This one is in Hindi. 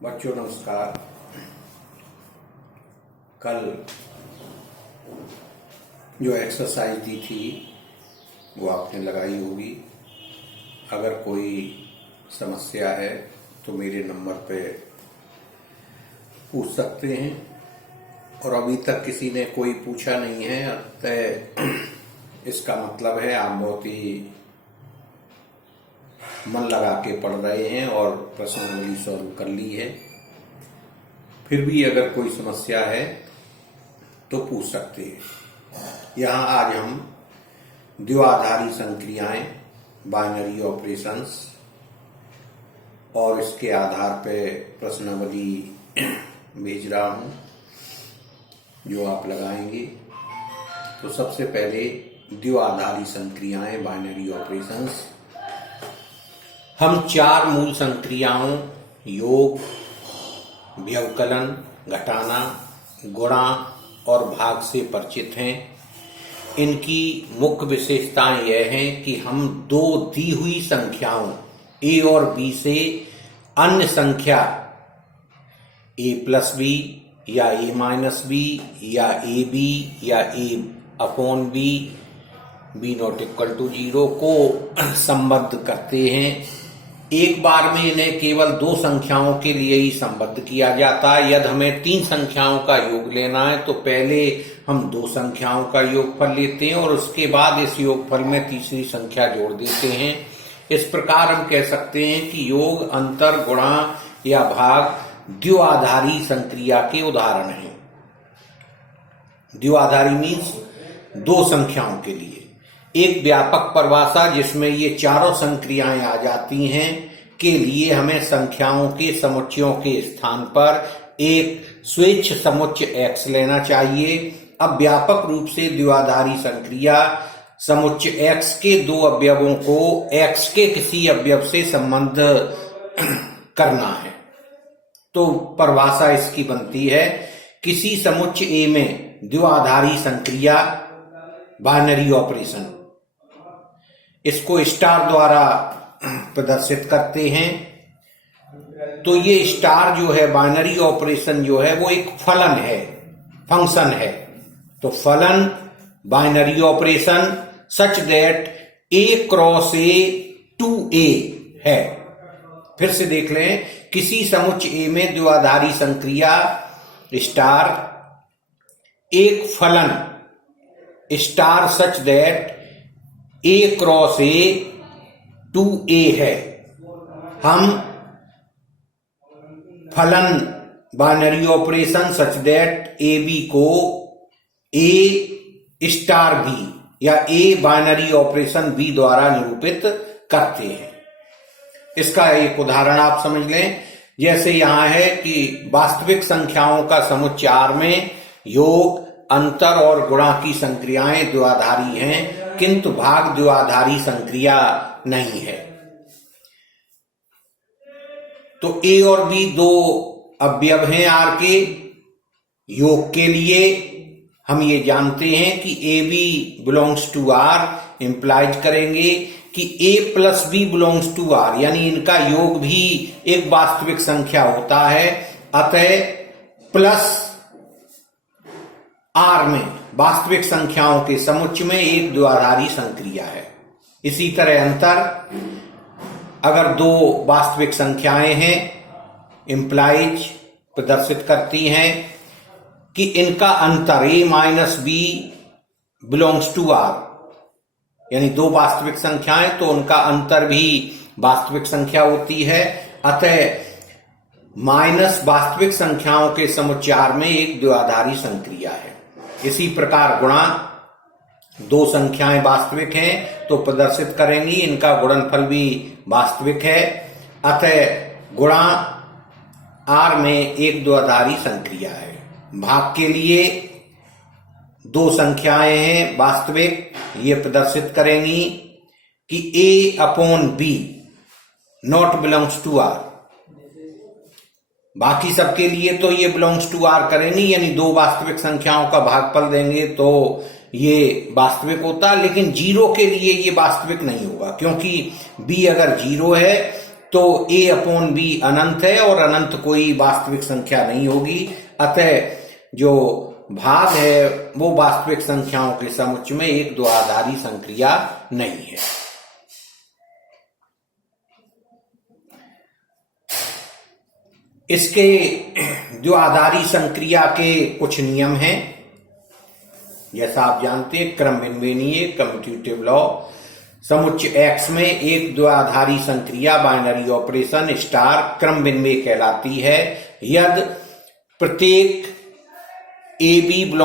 बच्चों नमस्कार। कल जो एक्सरसाइज दी थी वो आपने लगाई होगी। अगर कोई समस्या है तो मेरे नंबर पे पूछ सकते हैं, और अभी तक किसी ने कोई पूछा नहीं है, अतः इसका मतलब है आप बहुत ही मन लगा के पढ़ रहे हैं और प्रश्नावली सॉल्व कर ली है। फिर भी अगर कोई समस्या है तो पूछ सकते हैं। यहाँ आज हम द्विआधारी संक्रियाएं, बाइनरी ऑपरेशंस, और इसके आधार पे प्रश्नावली भेज रहा हूँ जो आप लगाएंगे। तो सबसे पहले द्विआधारी संक्रियाएं, बाइनरी ऑपरेशंस। हम 4 मूल संक्रियाओं योग, व्यवकलन, घटाना, गुणा और भाग से परिचित हैं। इनकी मुख्य विशेषताएं यह हैं कि हम 2 दी हुई संख्याओं a और b से अन्य संख्या a प्लस b या a माइनस b या ab या a upon b, b not equal to 0 को संबद्ध करते हैं। एक बार में इन्हें केवल 2 संख्याओं के लिए ही संबद्ध किया जाता है। यदि हमें 3 संख्याओं का योग लेना है तो पहले हम 2 संख्याओं का योगफल लेते हैं और उसके बाद इस योगफल में तीसरी संख्या जोड़ देते हैं। इस प्रकार हम कह सकते हैं कि योग, अंतर, गुणा या भाग द्विआधारी संक्रिया के उदाहरण हैं। द्विआधारी मीन्स 2 संख्याओं के लिए। एक व्यापक परिभाषा जिसमें ये चारों संक्रियाएं आ जाती हैं के लिए हमें संख्याओं के समुच्चयों के स्थान पर एक स्वेच्छ समुच्चय x लेना चाहिए। अब व्यापक रूप से द्विआधारी संक्रिया समुच्चय x के 2 अवयवों को x के किसी अवयव से संबद्ध करना है। तो परिभाषा इसकी बनती है, किसी समुच्चय A में द्विआधारी संक्रिया बाइनरी ऑपरेशन, इसको स्टार द्वारा प्रदर्शित करते हैं। तो ये स्टार जो है, बाइनरी ऑपरेशन जो है, वो एक फलन है, फंक्शन है। तो फलन binary operation such that a cross a to a है। फिर से देख लें, किसी समुच्चय A में द्विआधारी संक्रिया स्टार एक फलन star such that a cross a to a है। हम फलन binary operation such that a b को a स्टार बी या a बाइनरी ऑपरेशन b द्वारा निरूपित करते हैं। इसका एक उदाहरण आप समझ लें। जैसे यहां है कि वास्तविक संख्याओं का समुच्चय R में योग, अंतर और गुणा की संक्रियाएं द्विआधारी हैं, किंतु भाग द्विआधारी संक्रिया नहीं है। तो a और b 2 अवयव हैं R के। योग के लिए हम ये जानते हैं कि AB belongs to R, implies करेंगे कि A plus B belongs to R, यानी इनका योग भी एक वास्तविक संख्या होता है। अतः प्लस R में वास्तविक संख्याओं के समुच्चय में एक द्विआधारी संक्रिया है। इसी तरह अंतर, अगर 2 वास्तविक संख्याएं हैं, इंप्लाइज प्रदर्शित करती हैं कि इनका अंतर a minus b belongs to R, यानी 2 वास्तविक संख्याएं तो उनका अंतर भी वास्तविक संख्या होती है। अतः माइनस वास्तविक संख्याओं के समुच्चय R में एक द्विआधारी संक्रिया है। इसी प्रकार गुणा, 2 संख्याएं वास्तविक हैं तो प्रदर्शित करेंगी, इनका गुणनफल भी वास्तविक है। अतः गुणा R में एक द्विआधारी संक्रिया है। भाग के लिए 2 संख्याएं हैं वास्तविक, ये प्रदर्शित करेंगी कि a upon b not belongs to R। बाकी सबके लिए तो ये बिलोंग्स टू R करेंगी, यानी 2 वास्तविक संख्याओं का भागफल देंगे तो ये वास्तविक होता, लेकिन 0 के लिए ये वास्तविक नहीं होगा, क्योंकि b अगर 0 है तो a/b अनंत है और अनंत कोई वास्तविक संख्या नहीं होगी। अतः जो भाग है वो वास्तविक संख्याओं के समुच्चय में एक द्विआधारी संक्रिया नहीं है। इसके द्विआधारी संक्रिया के कुछ नियम हैं, जैसा आप जानते हैं क्रमविन्वयनीय कम्यूटेटिव लॉ। समुच्चय X में एक द्विआधारी संक्रिया बाइनरी ऑपरेशन स्टार क्रमविन्वय कहलाती है यदि प्रत्येक AB